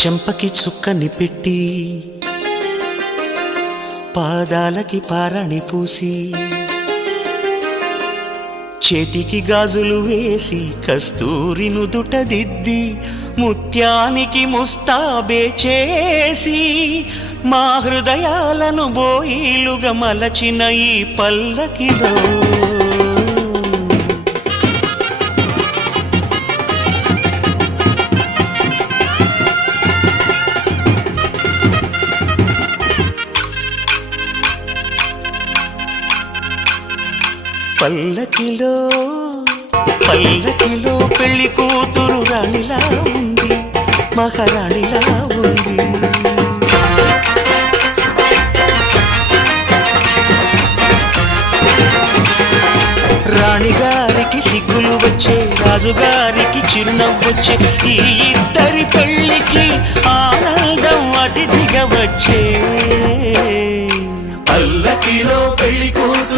చెంపకి చుక్కని పెట్టి పాదాలకి పారాణి పూసి చేతికి గాజులు వేసి కస్తూరి నుదుట దిద్ది ముత్యానికి ముస్తాబే చేసి మా హృదయాలను బోయిలుగా మలచిన ఈ పల్లకిలో పల్లకిలో పల్లకిలో పెళ్లి కూతురు రాణిలా ఉంది, మహారాణిలా ఉంది. రాణిగారికి సిగ్గులు వచ్చే, రాజుగారికి చిరునవ్వొచ్చే, ఈ ఇద్దరి పెళ్లికి ఆనందం అతిథిగా వచ్చే. పల్లకిలో పెళ్లి కూతురు